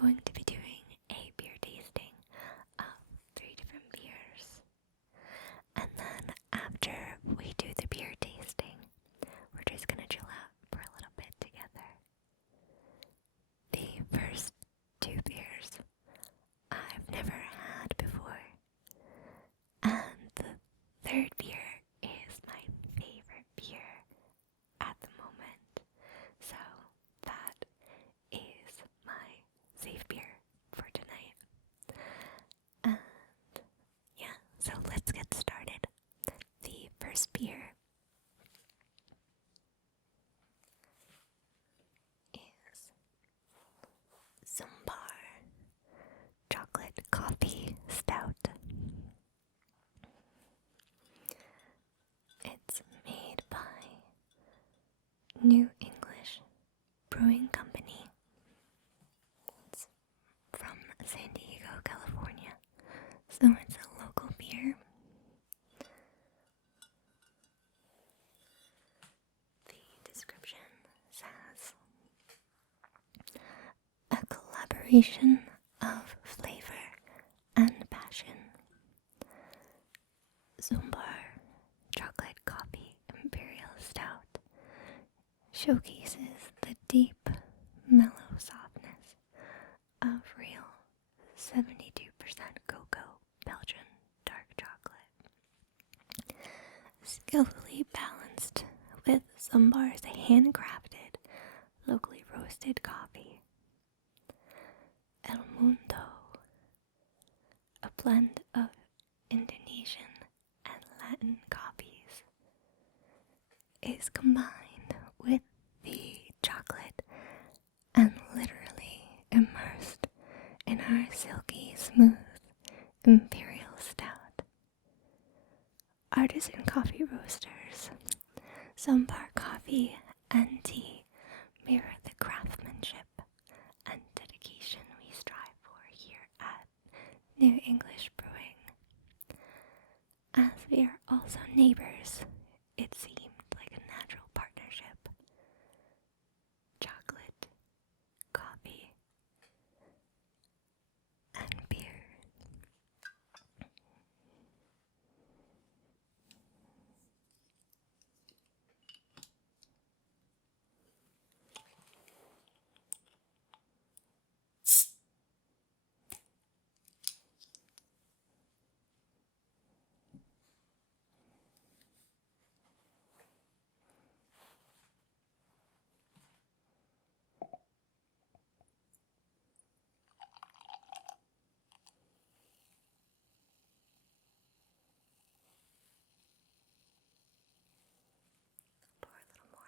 going to be doing a beer tasting of 3 different beers. And then after we do the beer tasting, we're just gonna chill out for a little bit together. The first 2 beers I've never had before. And the third beer is my favorite beer at the moment. So that is my safe beer for tonight. And yeah, so let's get started. The first beer is Zumbar Chocolate Coffee Stout. It's made by New English Brewing Company. It's from San Diego, California, so it's a local beer. The description says, a collaboration of flavor and passion. Zumbar Chocolate Coffee Imperial Stout showcases the deep, mellow softness of real 72% cocoa Belgian dark chocolate, skillfully balanced with Zumbar's handcrafted, locally roasted coffee. El Mundo, a blend of Indonesian and Latin coffees, is combined with the chocolate and literally immersed in our silky smooth Imperial Stout. Artisan coffee roasters, Zumbar coffee and tea mirror the craftsmanship and dedication we strive for here at New English Brewing. As we are also neighbors, it seemed like a natural partnership. Chocolate, coffee, and beer. Pour a little more.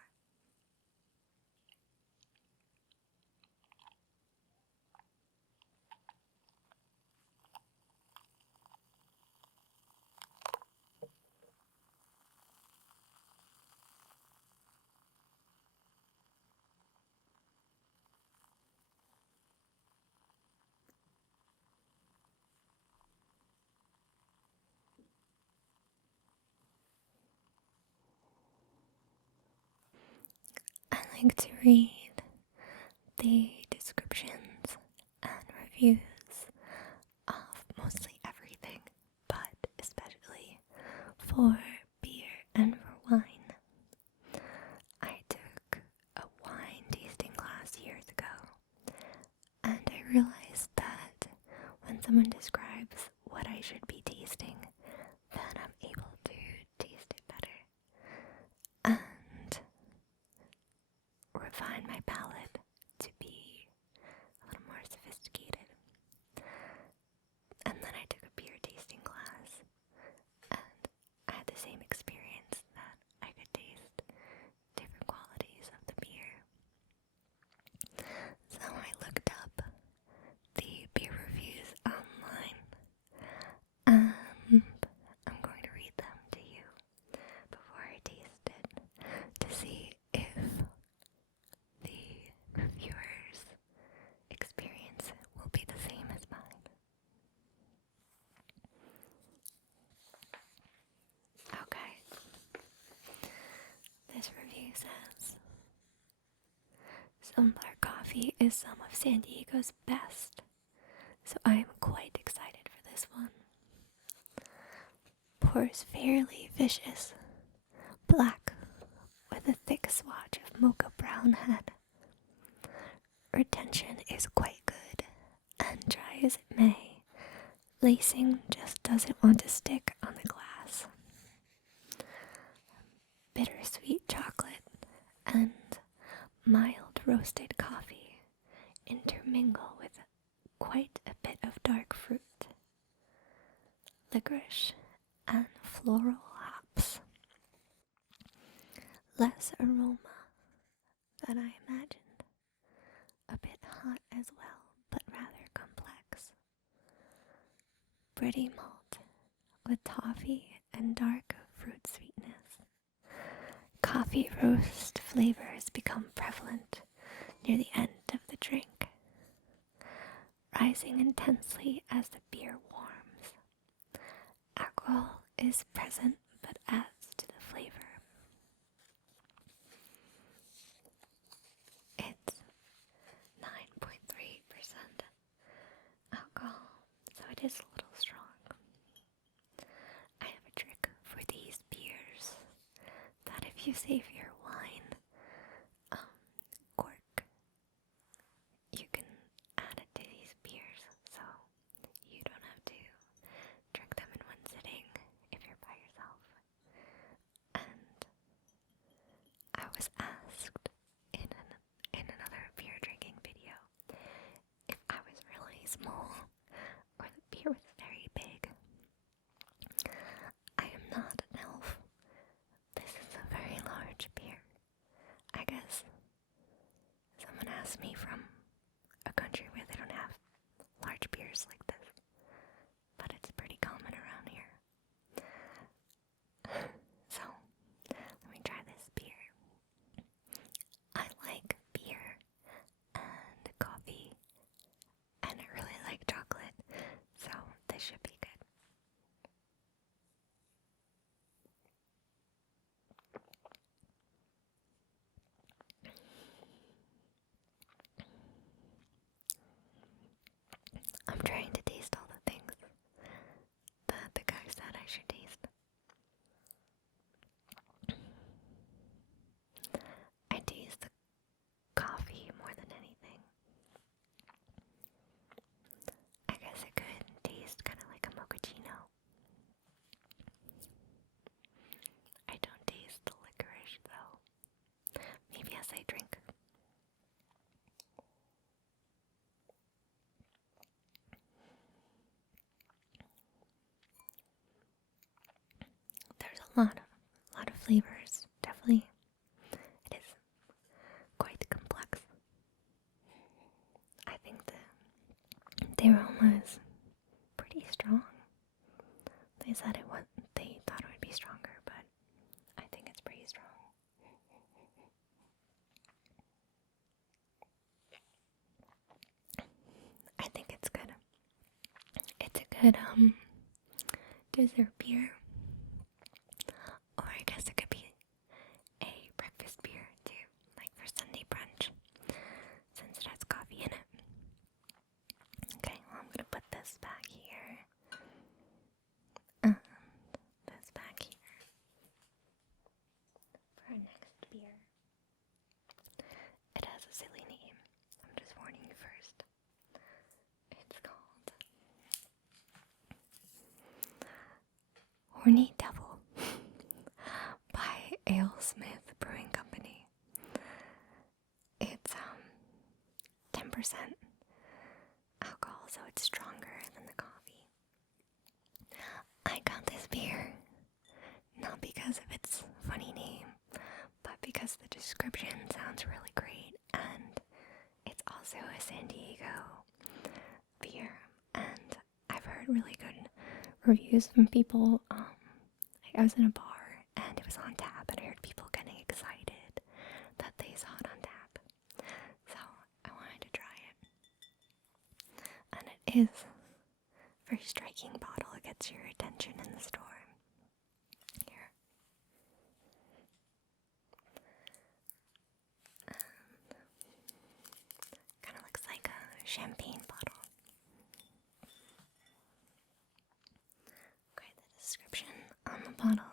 I like to read the descriptions and reviews of mostly everything, but especially for beer and for wine. I took a wine tasting class years ago, and I realized that when someone describes what I should be tasting, then I'm able to taste it better and refine my palate to be a little more sophisticated. And then I took a beer tasting class, and I had the same experience that I could taste different qualities of the beer. So I looked up the beer reviews online, and I'm going to read them to you before I taste it to see if the reviewer's experience will be the same as mine. Okay. This review says, Zumbar coffee is some of San Diego's best, so I am quite excited for this one. Pours fairly vicious, black with a thick swatch of mocha brown head. Retention is quite good, and dry as it may, lacing just doesn't want to stick on the glass. Bittersweet chocolate and mild roasted coffee intermingle with quite a bit of dark fruit, licorice, and floral hops. Less aroma than I imagined. A bit hot as well, but rather complex. Pretty malt with toffee and dark fruit sweetness. Coffee roast flavors become prevalent near the end of the drink, rising intensely as the beer warms. Alcohol is present but adds to the flavor. It's 9.3% alcohol, so it is a little strong. I have a trick for these beers that if you save your wine cork, you can add it to these beers, so you don't have to drink them in one sitting if you're by yourself. And I was asked in another beer drinking video if I was really small or the beer was very big. I am not an elf. This is a very large beer. I guess someone asked me from a country where they don't have large beers like this, but it's pretty common around here. So, let me try this beer. I like beer and coffee, and I really like chocolate, so this should be good. I'm trying to taste all the things that the guy said I should taste. I taste the coffee more than anything. I guess it could taste kind of like a mochaccino. I don't taste the licorice though. Maybe as I drink. There's a lot of flavors. Definitely, it is quite complex. I think the aroma is pretty strong. They said they thought it would be stronger, but I think it's pretty strong. I think it's good. It's a good dessert beer. Or I guess it could be a breakfast beer too, like for Sunday brunch, since it has coffee in it. Okay, well I'm gonna put this back here, and this back here for our next beer. It has a silly name, I'm just warning you first. It's called Horny Devil by AleSmith Brewing Company. It's 10% alcohol, so it's stronger than the coffee. I got this beer not because of its funny name, but because the description sounds really great, and it's also a San Diego beer, and I've heard really good reviews from people. I was in a bar and it was on tap, and I heard people getting excited that they saw it on tap, so I wanted to try it. And it is a very striking bottle. It gets your attention in the store. Here. And champagne bottle. Okay, the description on the bottle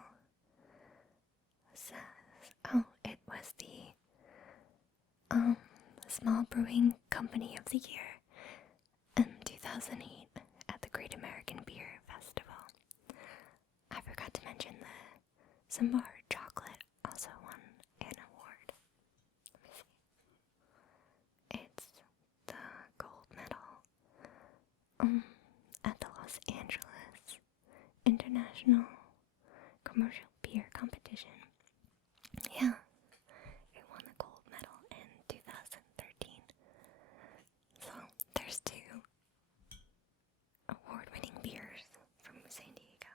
says, it was the Small Brewing Company of the Year in 2008 at the Great American Beer Festival. I forgot to mention the Zumbar chocolate also won an award. Let me see. It's the gold medal at the Los Angeles International Commercial Beer Competition. Yeah, it won the gold medal in 2013. So there's 2 award-winning beers from San Diego.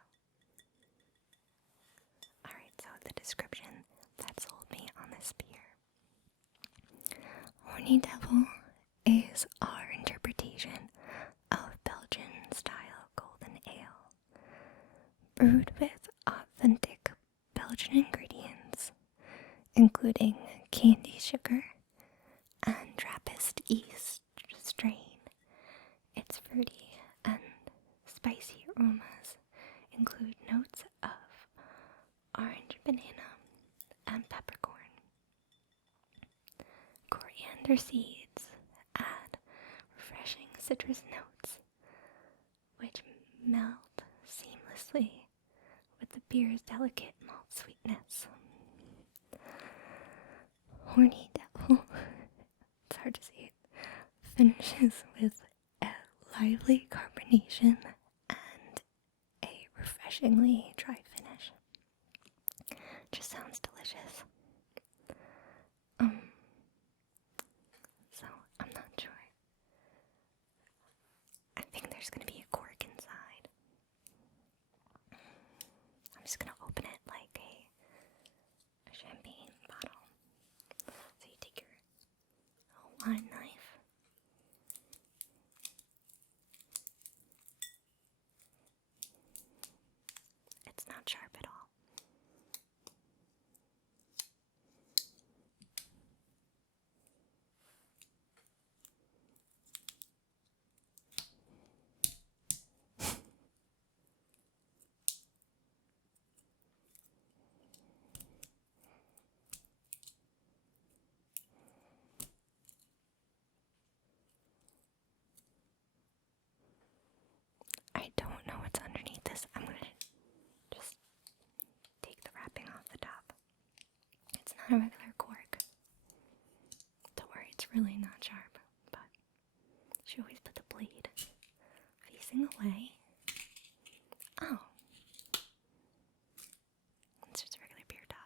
Alright, so the description that sold me on this beer. Horny Devil is our interpretation of Belgian style golden ale, brewed with authentic Belgian ingredients, including candy sugar and Trappist yeast strain. Its fruity and spicy aromas include notes of orange banana and peppercorn. Coriander seeds add refreshing citrus notes, which meld seamlessly with the beer's delicate malt sweetness. Horny Devil, it's hard to say it, finishes with a lively carbonation and a refreshingly dry finish. Just sounds delicious. So I'm not sure. I think there's gonna be a cork inside. I'm just gonna open it like a champagne bottle. So you take your little wine knife. It's not sharp at all. I don't know what's underneath this. I'm gonna just take the wrapping off the top. It's not a regular cork. Don't worry, it's really not sharp, but she always put the blade facing away. Oh. It's just a regular beer top.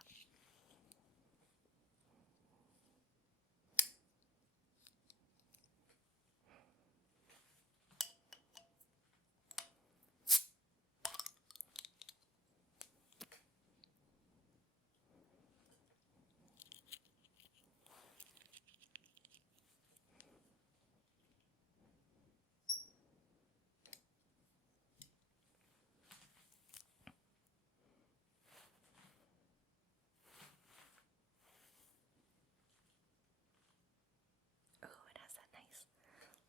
Oh, it has that nice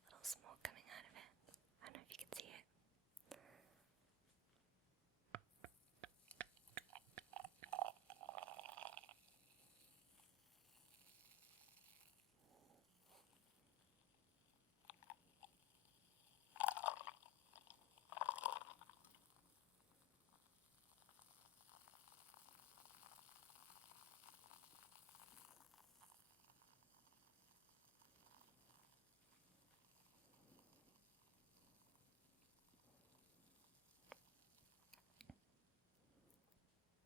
little smoke coming out of it. I don't know if you can see it.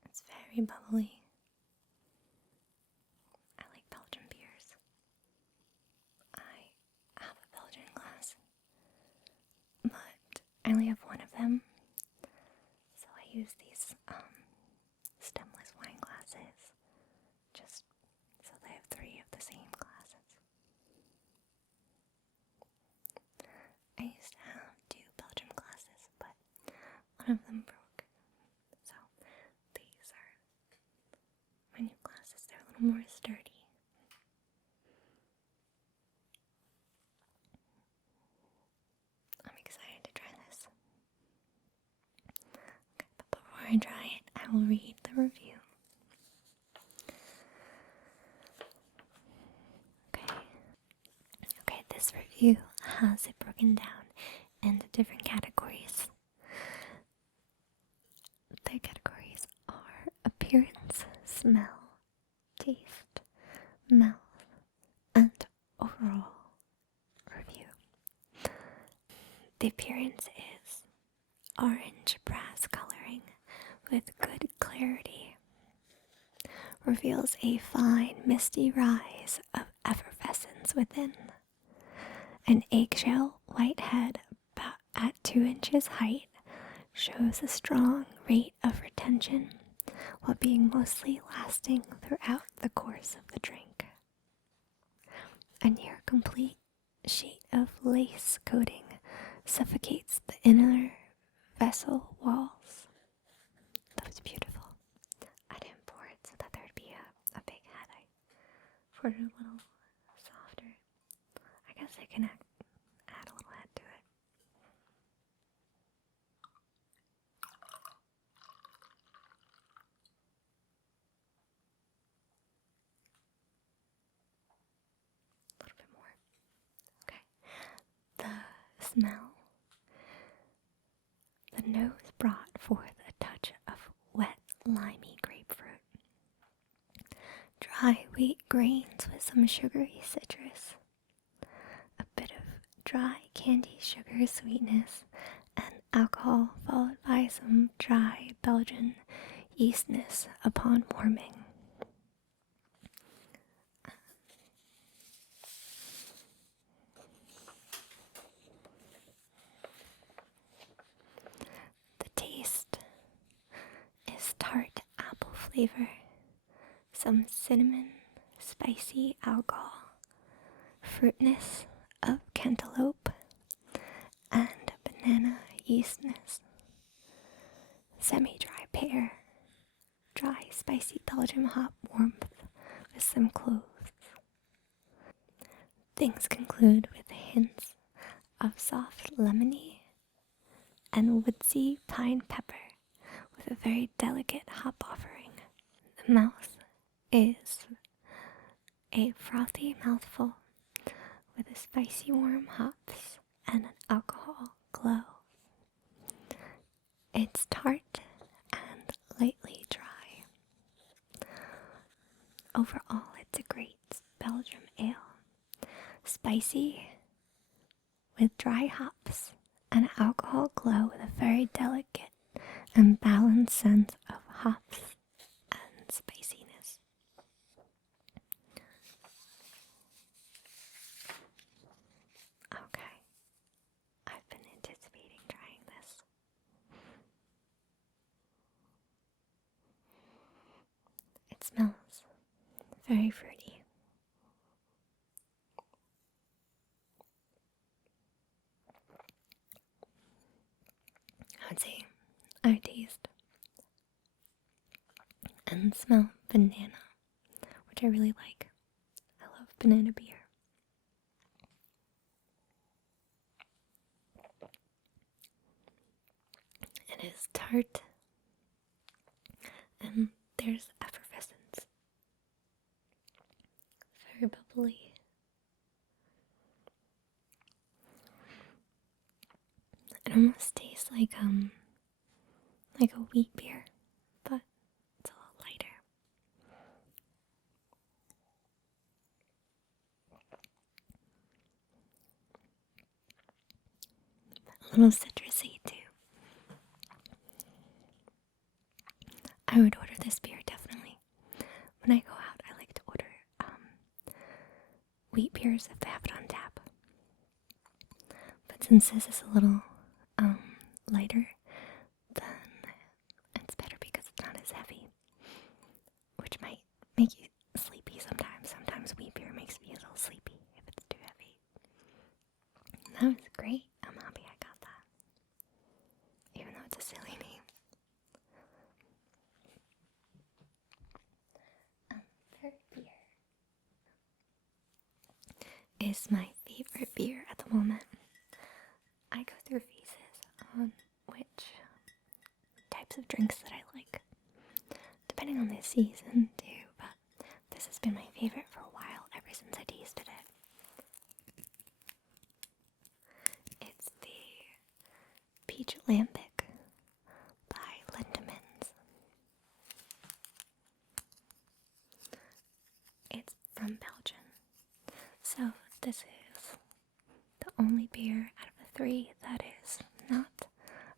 It's very bubbly. I like Belgian beers. I have a Belgian glass, but I only have one of them, so I use these stemless wine glasses, just so they have 3 of the same glasses. I used to have 2 Belgian glasses, but one of them broke, so these are my new glasses. They're a little more sturdy. will read the review. Okay, this review has it broken down into different categories. The categories are appearance, smell, taste, mouth, and overall review. The appearance is orange brass coloring with good clarity. Reveals a fine misty rise of effervescence within. An eggshell white head about at 2 inches height shows a strong rate of retention while being mostly lasting throughout the course of the drink. A near complete sheet of lace coating suffocates the inner vessel walls. That was beautiful. I didn't pour it so that there would be a big head. I poured it a little softer. I guess I can add a little head to it. A little bit more. Okay. The smell. The nose brought forth a touch of wet, limey grapefruit. Dry wheat grains with some sugary citrus. A bit of dry candy sugar sweetness and alcohol, followed by some dry Belgian yeastness upon warming. The taste is tart apple flavor, some cinnamon, spicy alcohol, fruitness of cantaloupe, and banana yeastness. Semi-dry pear, dry spicy Belgian hop warmth with some cloves. Things conclude with hints of soft lemony and woodsy pine pepper with a very delicate hop offering. The mouth is a frothy mouthful with a spicy warm hops and an alcohol glow. It's tart and lightly dry. Overall, it's a great Belgian ale. Spicy with dry hops and alcohol glow with a very delicate and balanced sense of hops and spiciness. Okay, I've been anticipating trying this. It smells very fruity. I would say I taste and smell banana, which I really like. I love banana beer. It is tart and there's effervescence. Very bubbly. It almost tastes like a wheat beer, but it's a little lighter. A little citrusy too. I would order this beer definitely. When I go out, I like to order wheat beers if they have it on tap. But since this is a little lighter, then it's better because it's not as heavy, which might make you sleepy sometimes. Sometimes wheat beer makes me a little sleepy if it's too heavy. That was great. I'm happy I got that, even though it's a silly name. Third beer is my favorite beer at the moment. I go through phases on which types of drinks that I like. depending on the season too, but this has been my favorite for a while, ever since I tasted it. It's the Peach Lambic by Lindemans. It's from Belgian, so this is the only beer out of the 3 that is not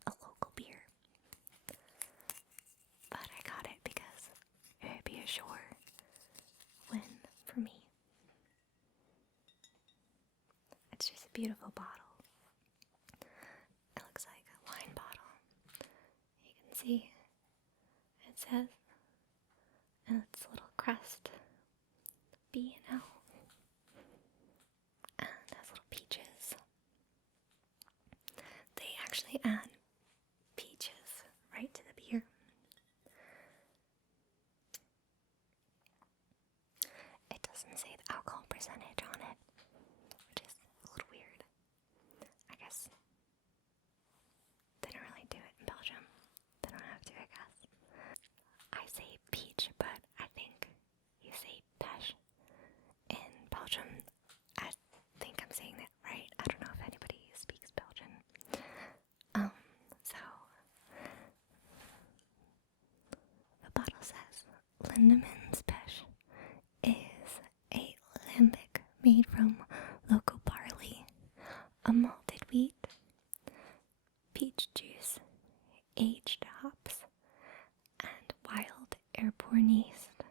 a local beer. But I got it because it would be a sure win for me. It's just a beautiful bottle. It looks like a wine bottle. You can see it says, and its little crest, B and L, and has little peaches. They actually add peaches right to the beer. It doesn't say the alcohol percentage on it, which is a little weird. I guess they don't really do it in Belgium. They don't have to, I guess. I say peach, but I think you say Peche in Belgium. I think I'm saying that right. I don't know if anybody speaks Belgian. So the bottle says Lindemans Peche is a lambic made from local barley, a malted wheat, peach juice, aged hops, and wild airborne yeast.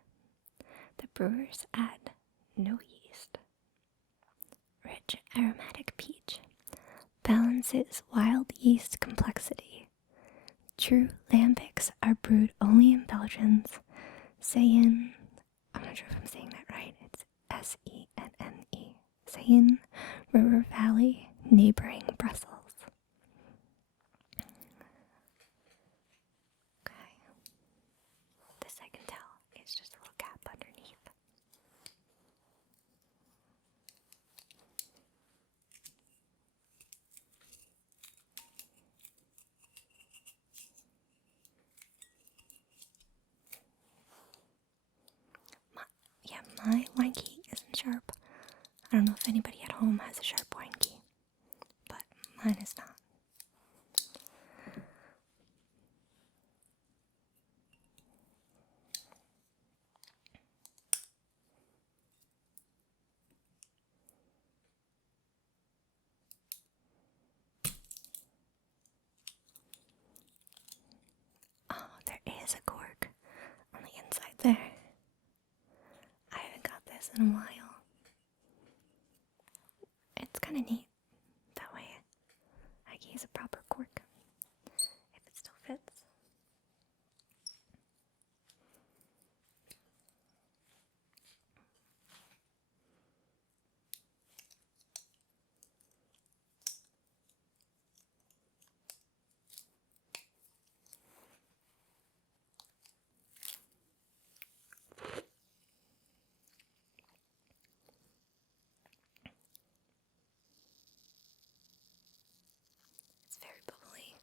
The brewers add no yeast. Rich aromatic peach balances wild yeast complexity. True lambics are brewed only in Belgium's Seine, I'm not sure if I'm saying that right, it's Senne, Seine River Valley, neighboring Brussels. Okay, this I can tell is just a little cap underneath. My wine key isn't sharp. I don't know if anybody at home has a sharp wine key, but mine is not. Oh, there is a cork on the inside there. I haven't got this in a while. It's kind of neat. That way I can use a proper cork if it still fits. It's very bubbly.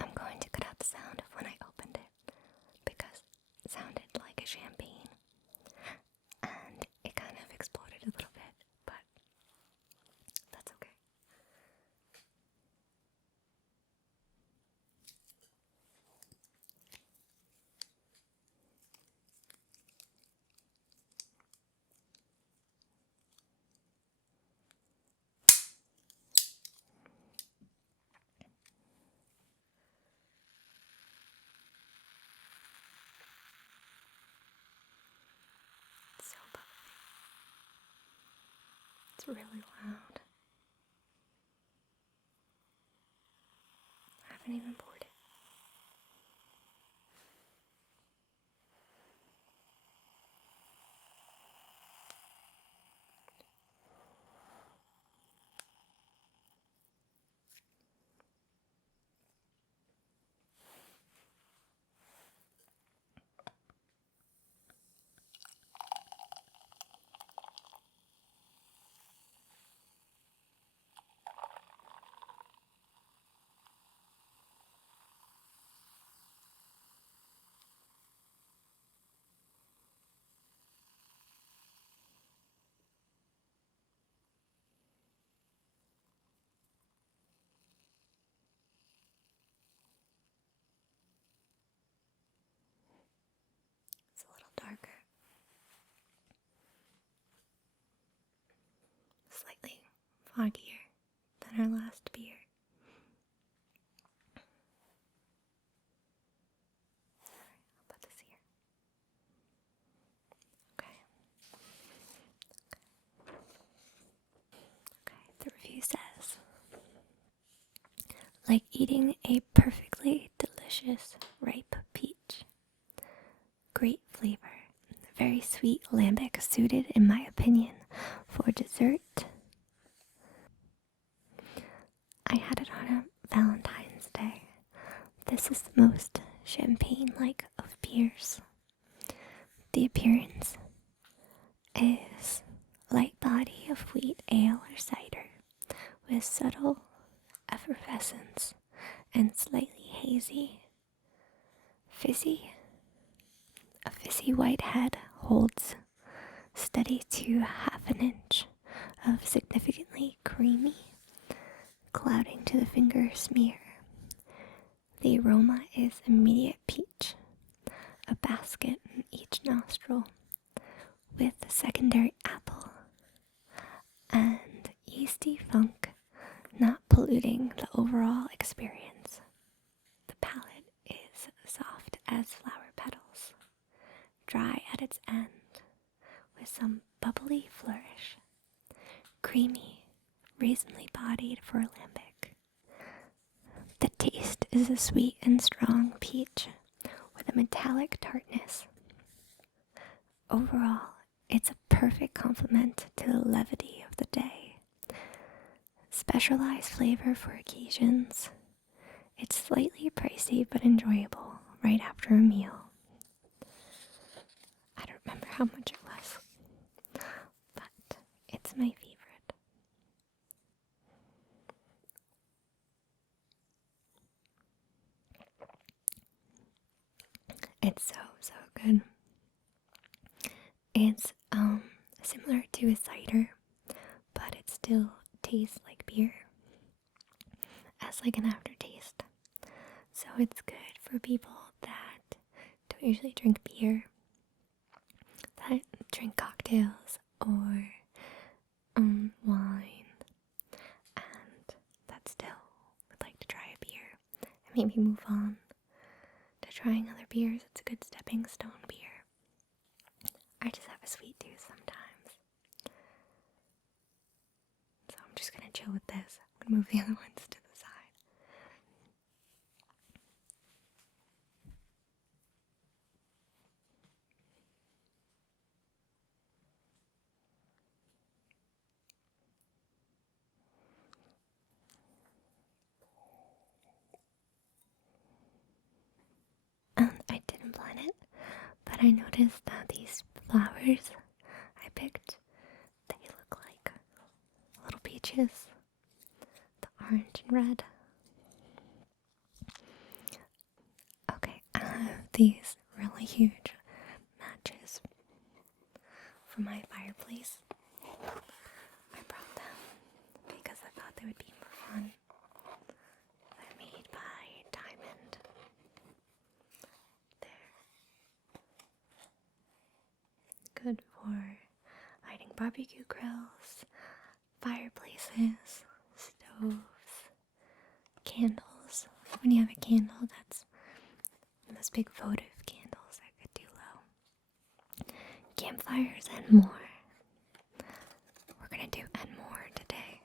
I'm going to cut out the sound of when I opened it because it sounded like a champagne and it kind of exploded a little bit, but that's okay. It's so bubbly. It's really loud. I haven't even poured it. slightly foggier than our last beer. I'll put this here. Okay. The review says, like eating a perfectly delicious ripe peach. Great flavor. Very sweet lambic, suited, in my opinion, for dessert. I had it on a Valentine's Day. This is the most champagne-like of beers. The appearance is light body of wheat ale or cider with subtle effervescence and slightly hazy. A fizzy white head holds steady to half an inch of significantly creamy, clouding to the finger smear. The aroma is immediate peach, a basket in each nostril, with secondary apple and yeasty funk not polluting the overall experience. The palate is soft as flower petals, dry at its end, with some bubbly flourish, creamy, reasonably bodied for a lambic. The taste is a sweet and strong peach with a metallic tartness. Overall, it's a perfect complement to the levity of the day. Specialized flavor for occasions. It's slightly pricey but enjoyable right after a meal. I don't remember how much it was, but it's my favorite. It's so good. It's similar to a cider, but it still tastes like beer as like an aftertaste. So it's good for people that don't usually drink beer, that drink cocktails or wine, and that still would like to try a beer and maybe move on to trying other beers. It's a good stepping stone beer. I just have a sweet tooth sometimes, so I'm just gonna chill with this. I'm gonna move the other ones to the side. I didn't plan it, but I noticed that these flowers I picked, they look like little peaches, the orange and red. Okay, I have these really huge matches for my fireplace. I brought them because I thought they would be more fun. They're made by Diamond. Good for lighting barbecue grills, fireplaces, stoves, candles. When you have a candle, that's one of those big votive candles that could do low. Campfires and more. We're gonna do and more today.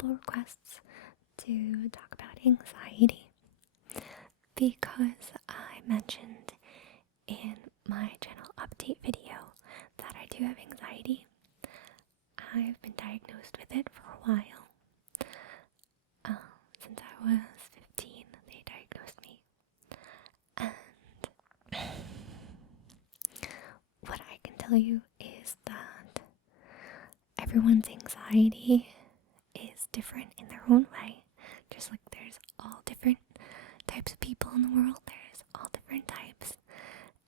couple requests to talk about anxiety because I mentioned in my channel update video that I do have anxiety. I've been diagnosed with it for a while. Since I was 15, they diagnosed me. And what I can tell you is that everyone's anxiety is different in their own way. Just like there's all different types of people in the world, there's all different types.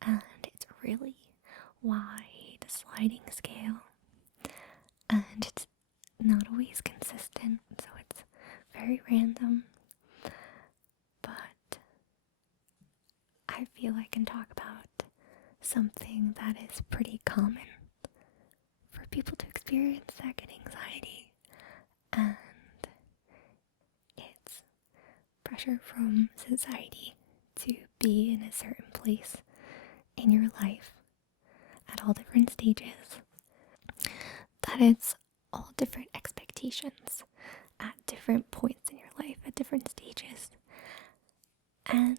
And it's a really wide sliding scale. And it's not always consistent, so it's very random. But I feel I can talk about something that is pretty common for people to experience that get anxiety. And it's pressure from society to be in a certain place in your life at all different stages. That it's all different expectations at different points in your life, at different stages. And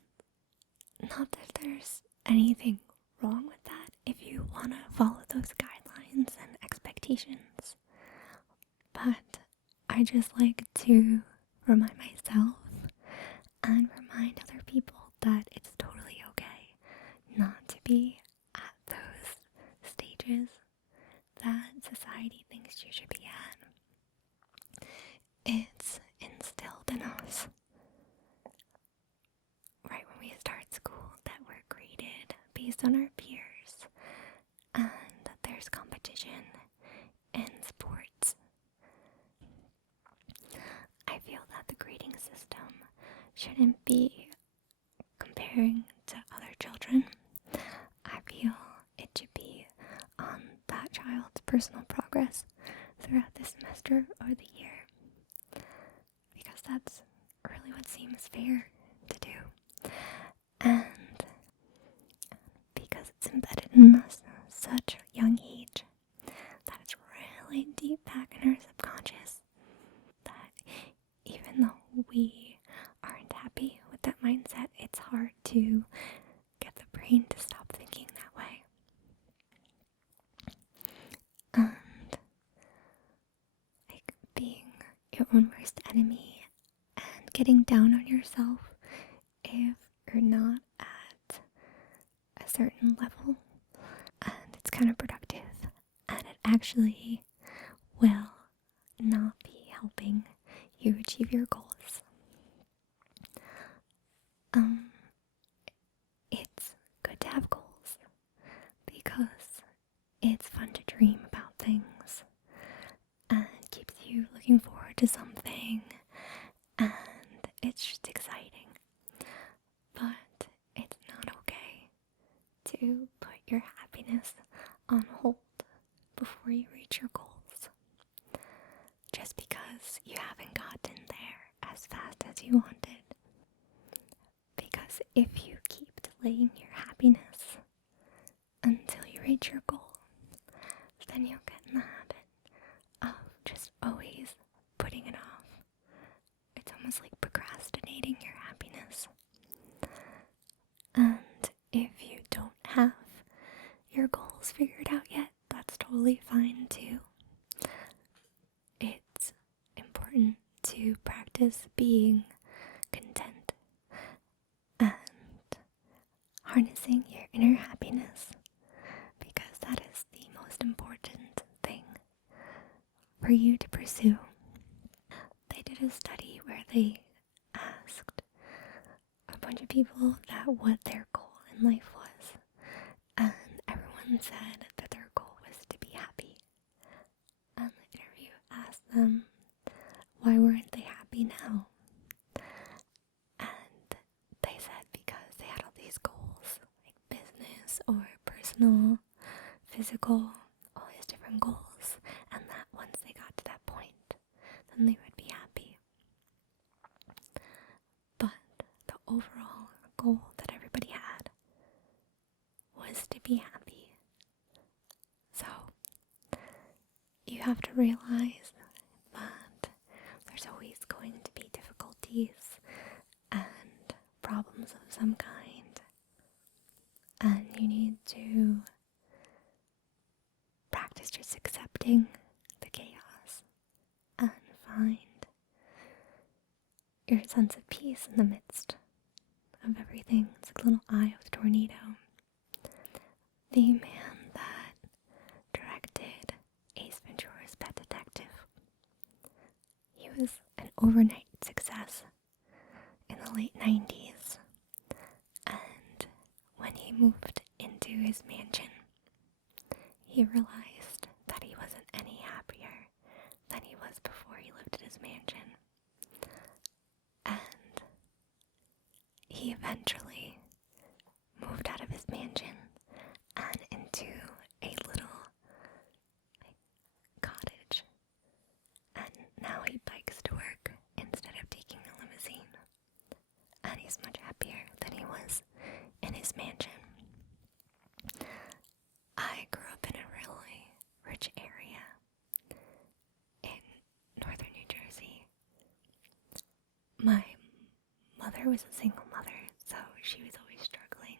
not that there's anything wrong with that if you want to follow those guidelines and expectations. But I just like to remind myself and remind other people that it's totally okay not to be at those stages that society thinks you should be at. It's instilled in us right when we start school that we're graded based on our peers and that there's competition in sports. I feel that the grading system shouldn't be comparing to other children. I feel it should be on that child's personal progress throughout the semester or the year, because that's really what seems fair to do. And because it's embedded in us at such a young age, that it's really deep back in our subconscious, that even though we aren't happy with that mindset, it's hard to get the brain to stop thinking that way. And like being your own worst enemy and getting down on yourself if you're not at a certain level, and it's counterproductive, and it actually will not be helping you achieve your goals. It's good to have goals because it's fun to dream about things and it keeps you looking forward to something, and it's just exciting. But it's not okay to put your happiness on hold before you reach your goals, just because you haven't gotten there as fast as you wanted. Because if you keep delaying your happiness until you reach your goal, then you'll get in the habit of just always putting it off. It's almost like procrastinating your happiness. And if you don't have your goals figured out yet, that's totally fine too. It's important to practice being content and harnessing your inner happiness, because that is the most important thing for you to pursue. They did a study where they asked a bunch of people that what their goal in life was, and everyone said that their goal was to be happy. And the interview asked them, why weren't they happy now? And they said because they had all these goals, like business or personal, physical, all these different goals, and that once they got to that point, then they would be happy. But the overall goal that everybody had was to be happy. So you have to realize that there's problems of some kind, and you need to practice just accepting the chaos and find your sense of peace in the midst of everything. It's like a little eye of the tornado. The man that directed Ace Ventura's Pet Detective, he was an overnight success in the late 90s, and when he moved into his mansion, he realized that he wasn't any happier than he was before he lived in his mansion. And he eventually moved out of his mansion and into a little cottage. And now he bikes to work instead of taking a limousine. And he's much happier than he was in his mansion. I grew up in a really rich area in northern New Jersey. My mother was a single mother, so she was always struggling,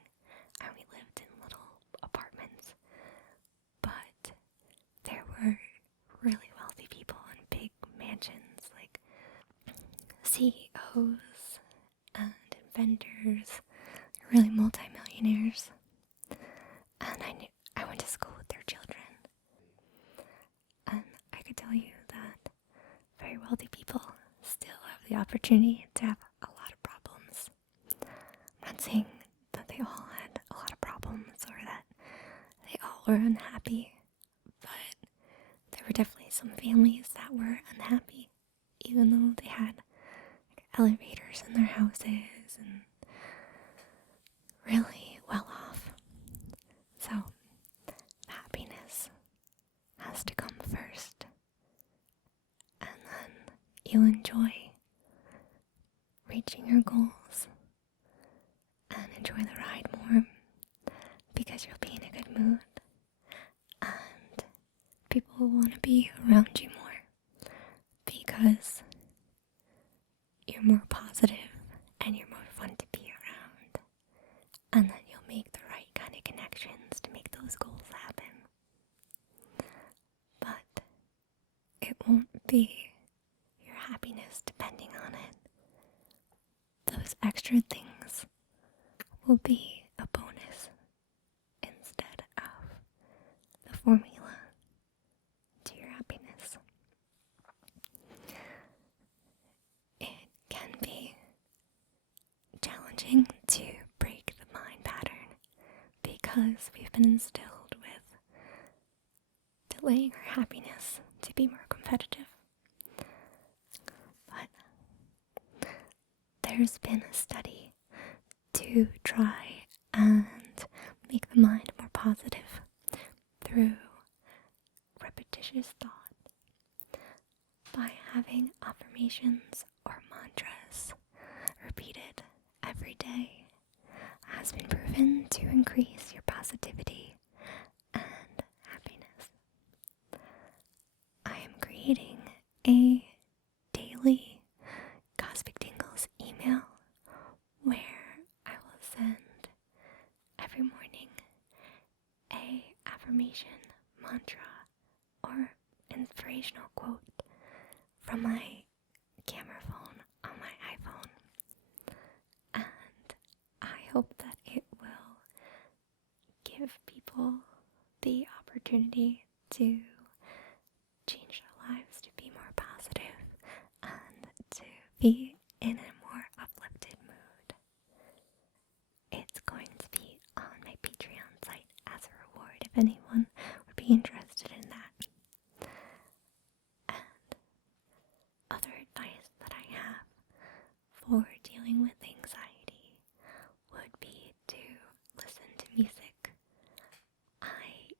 and we lived in little apartments. But there were really wealthy people in big mansions, like CEOs and inventors, really multimillionaires. And I went to school with their children. And I could tell you that very wealthy people still have the opportunity to have a lot of problems. I'm not saying that they all had a lot of problems or that they all were unhappy, but there were definitely some families that were unhappy, even though they had elevators in their houses and really well off. So happiness has to come first, and then you'll enjoy reaching your goals and enjoy the ride more because you'll be in a good mood and people will want to be around you more because you're more positive and you're more fun to be around, and then you'll make the right kind of connections to make those goals happen. But it won't be your happiness depending on it. Those extra things will be a bonus instead of the formula to your happiness. It can be challenging to break the mind pattern because we've been instilled with delaying our happiness to be more competitive. But there's been a study to try and make the mind more positive through repetitious thought by having affirmations or mantras repeated every day has been proven to increase your positivity and happiness. I am creating a daily Cosmic Tingles email where I will send every morning a affirmation, mantra, or inspirational quote from my camera phone on my iPhone. And I hope that it will give people the opportunity to change their lives to be more positive and to be in a more uplifted mood. It's going to be on my Patreon site as a reward if anyone would be interested in that. And other advice that I have for dealing with anxiety would be to listen to music. I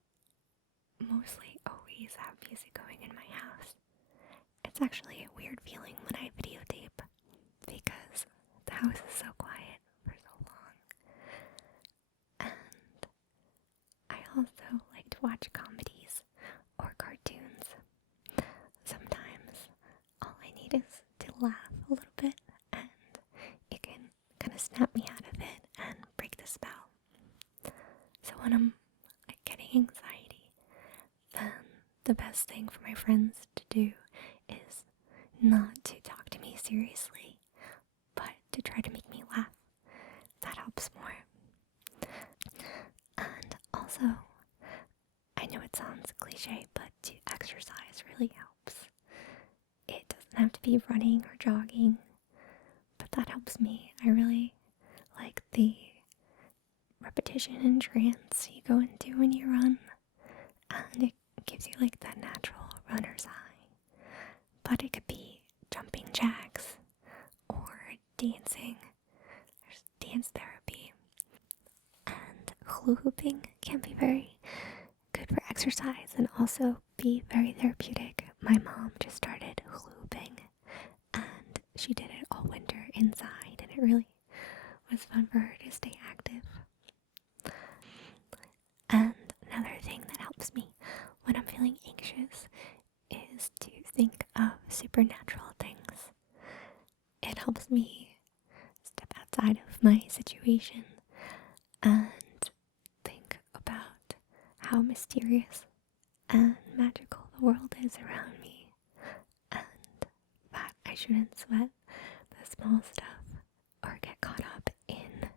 mostly always have music going in my house. It's actually a weird feeling when I videotape because the house is so quiet for so long. And I also like to watch comedies or cartoons. Sometimes all I need is to laugh a little bit and it can kind of snap me out when I'm getting anxiety, then the best thing for my friends to do is not to talk to me seriously, but to try to make me laugh. That helps more. And also, I know it sounds cliche, but to exercise really helps. It doesn't have to be running or jogging, but that helps me. I really like the repetition and trance you go into when you run, and it gives you like that natural runner's high. But it could be jumping jacks or dancing. There's dance therapy, and hula hooping can be very good for exercise and also be very therapeutic. My mom just started hula hooping, and she did it all winter inside, and it really was fun for her to stay active. And another thing that helps me when I'm feeling anxious is to think of supernatural things. It helps me step outside of my situation and think about how mysterious and magical the world is around me, and that I shouldn't sweat the small stuff or get caught up in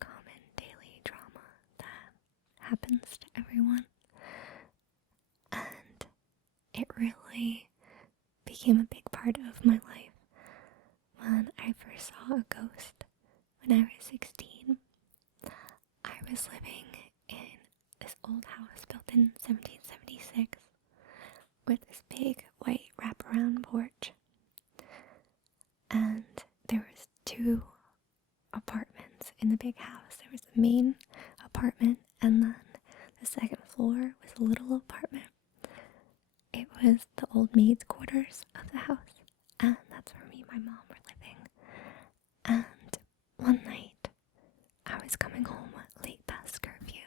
common daily drama that happens to everyone. And it really became a big part of my life when I first saw a ghost when I was 16. I was living in this old house built in 1776 with this big white wraparound porch. And there was 2 apartments in the big house. There was the main apartment, and then the second floor was a little apartment. It was the old maid's quarters of the house, and that's where me and my mom were living. And one night, I was coming home late past curfew,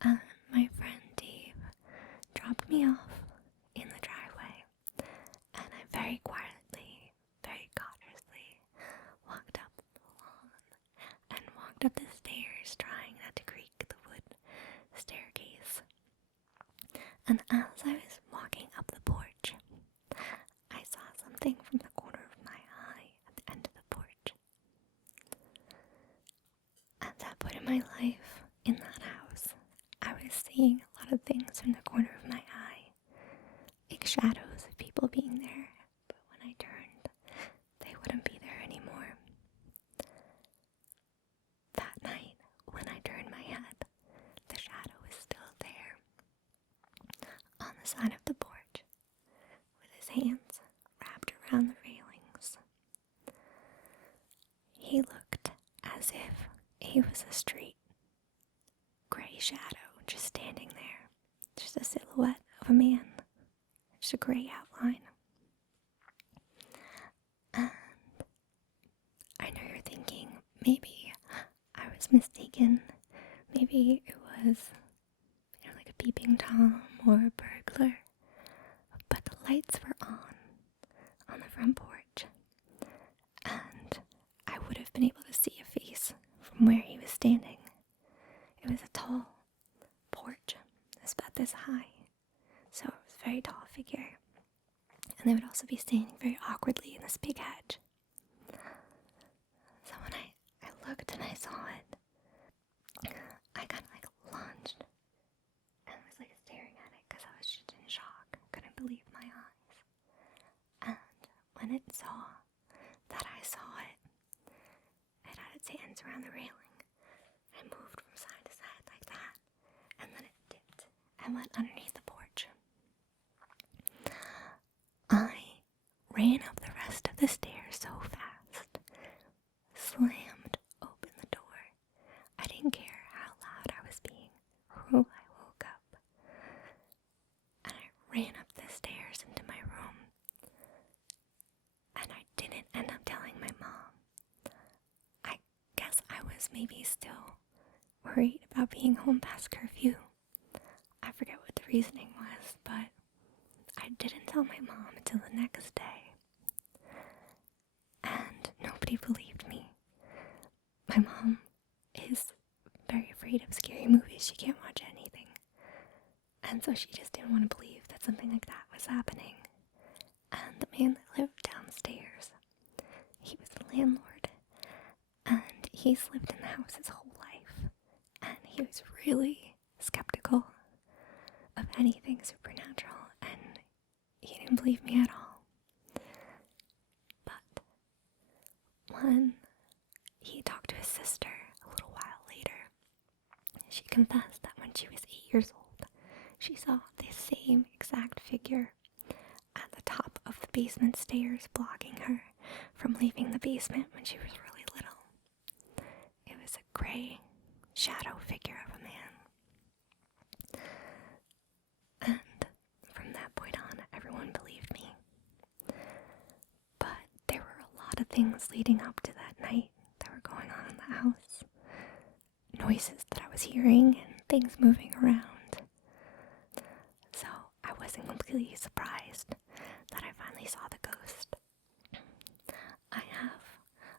and my friend Dave dropped me off in the driveway, and I very quietly, very cautiously walked up the lawn and walked up the stairs, trying not to creak the wood staircase. And as I was walking up the porch, I saw something from the corner of my eye at the end of the porch. At that point in my life, in that house, I was seeing a lot of things from the corner of my eye, like shadows of people being there, but when I turned, they wouldn't be there anymore. That night, when I turned my head, the shadow was still there, on the side of the porch, with his hands wrapped around the railings. He looked as if he was a straight gray shadow just standing there, just a silhouette of a man, just a gray outline. And I know you're thinking, maybe I was mistaken, maybe it was like a peeping Tom or a burglar, but the lights were on the front porch, and I would have been able to see a face from where he was standing. It was a tall porch, it was about this high, so it was a very tall figure, and they would also be standing very awkwardly in this big hedge. So when I looked and I saw it, I kind of lunged and was staring at it because I was just in shock. I couldn't believe my eyes. And when it saw that I saw it, it had its hands around the railing and moved from side to side like that, and then it dipped and went underneath the porch. I ran up the rest of the stairs so fast, slammed open the door. I didn't care how loud I was being or who I woke up. And I ran up the stairs into my room. And I didn't end up telling my mom. I guess I was maybe still worried about being home past curfew. I forget what the reasoning was, but I didn't tell my mom until the next day. And nobody believed me. My mom is very afraid afraid of scary movies. She can't watch anything. And so she just didn't want to believe that something like that was happening. And the man that lived downstairs, he was the landlord, and he's lived in the house his whole life. And he was really skeptical of anything supernatural, and he didn't believe me at all. But when he talked to his sister a little while later, she confessed that when she was 8 years old, she saw the same exact figure at the top of the basement stairs, blocking her from leaving the basement when she was really little. It was a gray shadow figure of a man. And from that point on, everyone believed me. But there were a lot of things leading up to that night that were going on in the house. Noises that I was hearing and things moving around. So I wasn't completely surprised that I finally saw the ghost. I have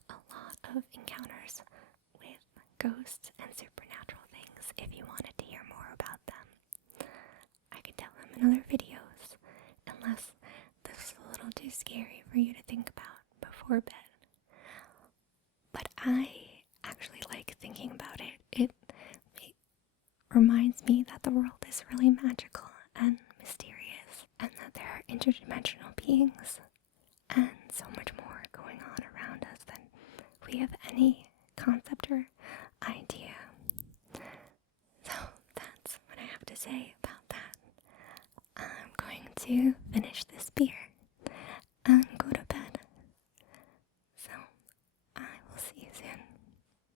a lot of encounters with ghosts and supernatural things. If you wanted to hear more about them, I could tell them in other videos, unless this is a little too scary for you to think about before bed. But I actually like thinking about it. It reminds me that the world is really magical and mysterious, and that there are interdimensional beings and so much more going on around us than we have any concept or idea. So that's what I have to say about that. I'm going to finish this beer